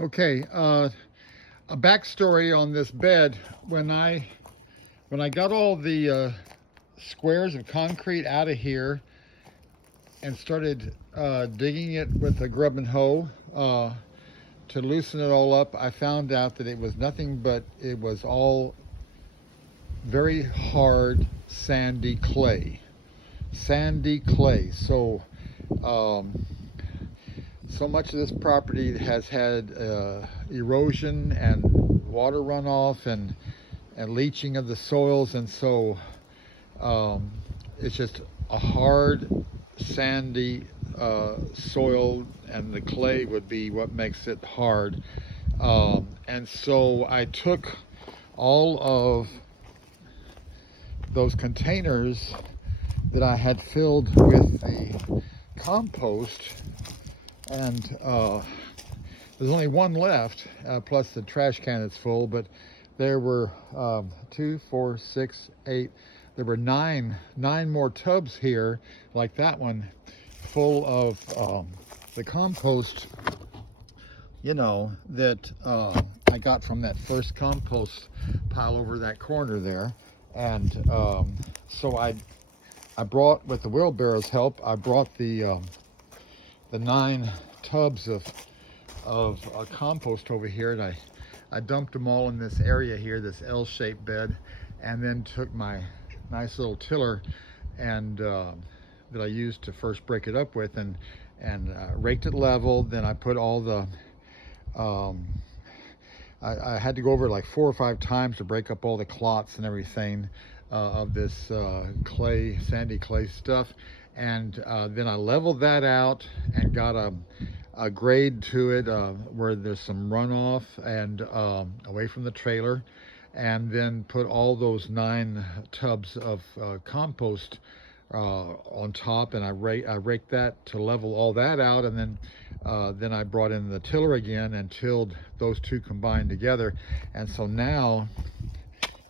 Okay, a backstory on this bed. When I when I got all the squares of concrete out of here and started digging it with a grub and hoe to loosen it all up, I found out that it was nothing but it was all very hard sandy clay. Sandy clay. Um, so much of this property has had erosion and water runoff and leaching of the soils, and so um, it's just a hard, sandy soil, and the clay would be what makes it hard. And so I took all of those containers that I had filled with the compost, and there's only one left, plus the trash can is full, but there were two, four, six, eight. There were nine more tubs here, like that one, full of the compost, that I got from that first compost pile over that corner there. And so I brought, with the wheelbarrow's help, I brought the 9 tubs of compost over here, and I dumped them all in this area here, this L-shaped bed, and then took my nice little tiller and that I used to first break it up with, and raked it level. Then I put all the um, I had to go over it like 4 or 5 times to break up all the clots and everything of this clay, sandy clay stuff. And then I leveled that out and got a grade to it where there's some runoff and away from the trailer. And then put all those 9 tubs of compost on top, and I raked that to level all that out, and then I brought in the tiller again and tilled those two combined together. And so now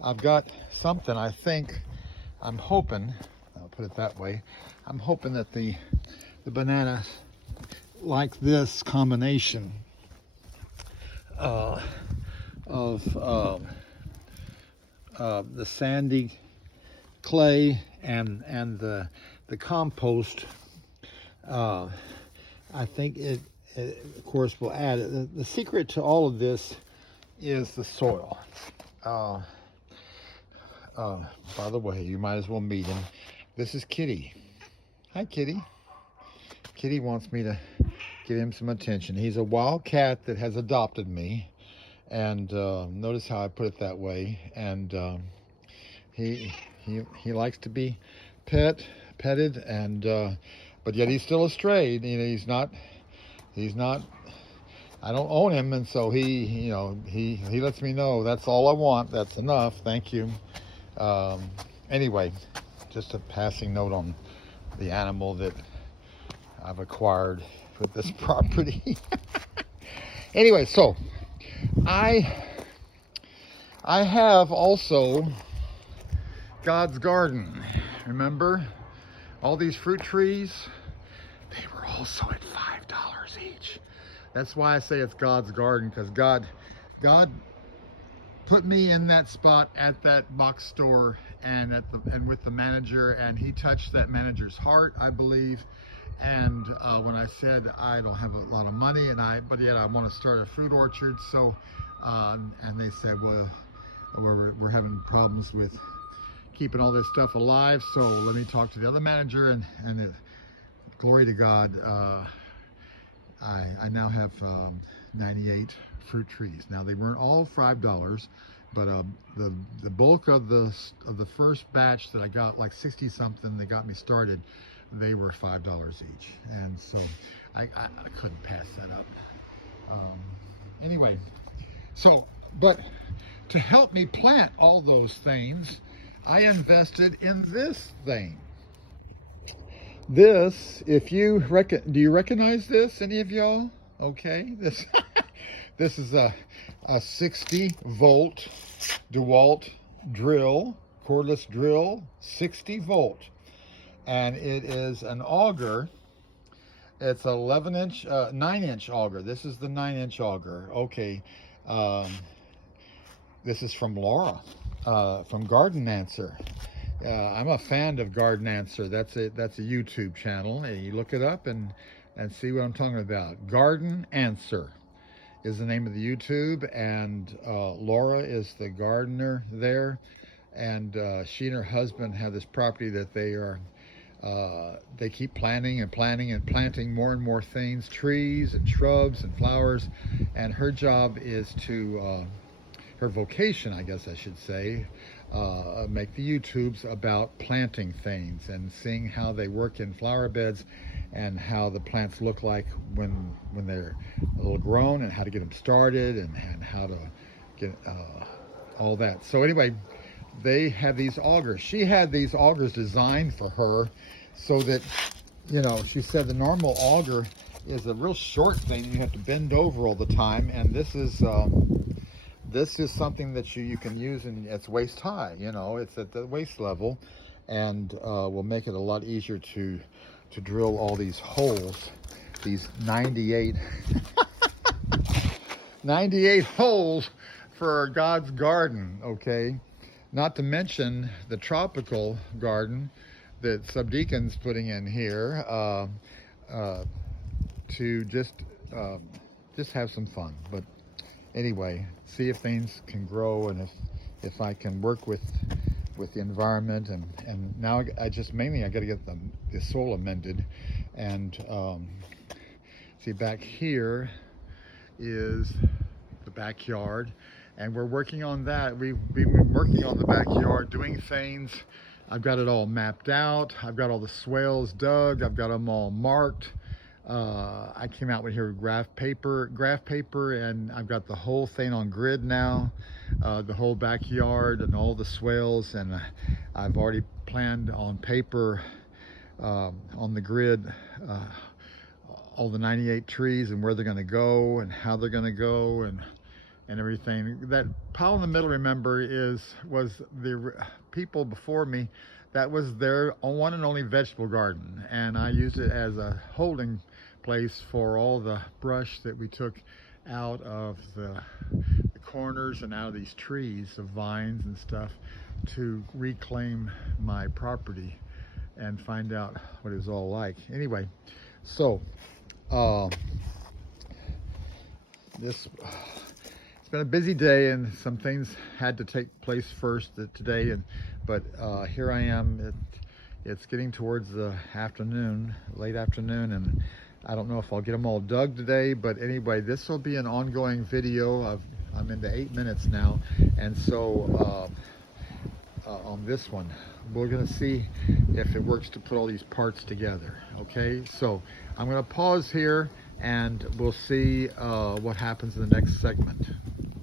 I've got something. I'm hoping, I'll put it that way, I'm hoping that the bananas like this combination uh, of the sandy clay and the compost. I think it of course will add it. The secret to all of this is the soil. Uh, by the way, you might as well meet him. This is Kitty. Hi, Kitty. Kitty wants me to give him some attention. He's a wild cat that has adopted me, and notice how I put it that way. And he likes to be petted, and but yet he's still a stray. He's not. I don't own him, and so he lets me know that's all I want. That's enough. Thank you. Anyway, just a passing note on the animal that I've acquired with this property. Anyway, so I have also God's garden. Remember all these fruit trees? They were also at $5 each. That's why I say it's God's garden, because God put me in that spot at that box store and with the manager, and he touched that manager's heart, I believe. And when I said I don't have a lot of money, but yet I want to start a fruit orchard, so and they said, well, we're having problems with keeping all this stuff alive, so let me talk to the other manager, and glory to God, I now have 98 fruit trees. Now they weren't all $5, but the bulk of the first batch that I got, like 60 something, that got me started, they were $5 each, and so I couldn't pass that up. Anyway, so but to help me plant all those things, I invested in this thing. This, if you do you recognize this, any of y'all? Okay, this this is a 60-volt DeWalt drill, cordless drill, 60 volt, and it is an auger. It's 11-inch, 9-inch auger. This is the 9-inch auger. Okay. Um, this is from Laura, from Garden Answer. I'm a fan of Garden Answer. That's a YouTube channel. And you look it up and see what I'm talking about. Garden Answer is the name of the YouTube, and Laura is the gardener there, and she and her husband have this property that they keep planting and planting and planting more and more things, trees and shrubs and flowers, and her job is to her vocation, I guess I should say, make the YouTubes about planting things and seeing how they work in flower beds and how the plants look like when they're a little grown, and how to get them started, and how to get all that. So anyway, they have these augers. She had these augers designed for her so that, you know, she said the normal auger is a real short thing. You have to bend over all the time, and this is something that you can use, and it's waist high. You know, it's at the waist level, and will make it a lot easier to drill all these holes, these 98 holes for God's garden. Okay, not to mention the tropical garden that Subdeacon's putting in here to just have some fun. But anyway, see if things can grow, and if I can work with the environment, and now I just mainly I got to get the soil amended, and see, back here is the backyard, and we're working on that. We've been working on the backyard, doing things. I've got it all mapped out. I've got all the swales dug. I've got them all marked. I came out with here with graph paper, and I've got the whole thing on grid now, the whole backyard and all the swales, and I've already planned on paper, on the grid, all the 98 trees and where they're going to go and how they're going to go, and everything. That pile in the middle, remember, was the people before me. That was their one and only vegetable garden, and I used it as a holding place for all the brush that we took out of the corners and out of these trees of vines and stuff, to reclaim my property and find out what it was all like. Anyway, so it's been a busy day, and some things had to take place first today, but here I am. It's getting towards the afternoon, late afternoon, and I don't know if I'll get them all dug today, but anyway, this will be an ongoing video. I'm into 8 minutes now, and so on this one, we're gonna see if it works to put all these parts together. Okay, so I'm gonna pause here, and we'll see what happens in the next segment.